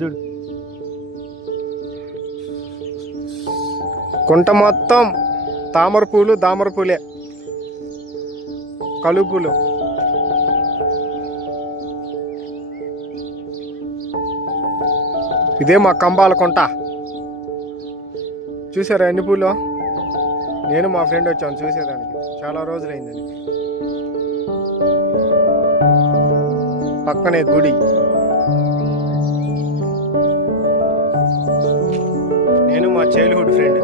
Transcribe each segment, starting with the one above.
చూడు, కుంట మొత్తం తామర పూలే, కలువ పూలు. ఇదే మా కంబాల కుంట. చూసారా ఎన్ని పూలు? నేను మా ఫ్రెండ్ వచ్చాను చూసేదానికి, చాలా రోజులైందని. పక్కనే గుడి. నేను మా చైల్డ్హుడ్ ఫ్రెండ్.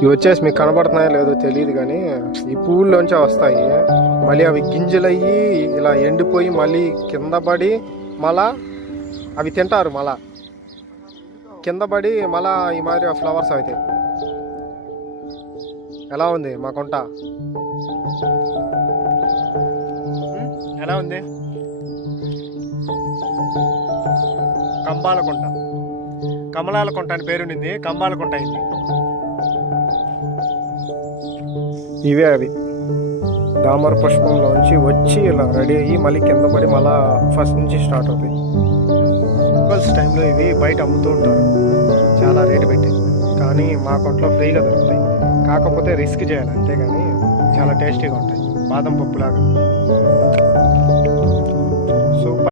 ఇవి వచ్చేసి మీకు కనబడుతున్నాయో లేదో తెలియదు కానీ ఈ పువ్వుల్లోంచే వస్తాయి. మళ్ళీ అవి గింజలయ్యి ఇలా ఎండిపోయి మళ్ళీ కింద పడి మళ్ళా అవి తింటారు. మళ్ళా కింద పడి మళ్ళా ఈ మాదిరి ఫ్లవర్స్ అవుతాయి. ఎలా ఉంది మా కుంట? ఎలా ఉంది? కంబాల కుంట, కమలాల కుంట అని పేరుండింది, కంబాల కుంట అయింది. ఇవే అవి దామర పుష్పంలోంచి వచ్చి ఇలా రెడీ అయ్యి మళ్ళీ కింద పడి మళ్ళా ఫస్ట్ నుంచి స్టార్ట్ అవుతాయి. ఫెస్టివల్స్ టైంలో ఇవి బయట అమ్ముతూ ఉంటారు, చాలా రేటు పెట్టి. కానీ మా కుంటలో ఫ్రీగా దొరుకుతాయి. కాకపోతే రిస్క్ చేయాలి అంతేగాని చాలా టేస్టీగా ఉంటాయి, బాదం పప్పులాగా.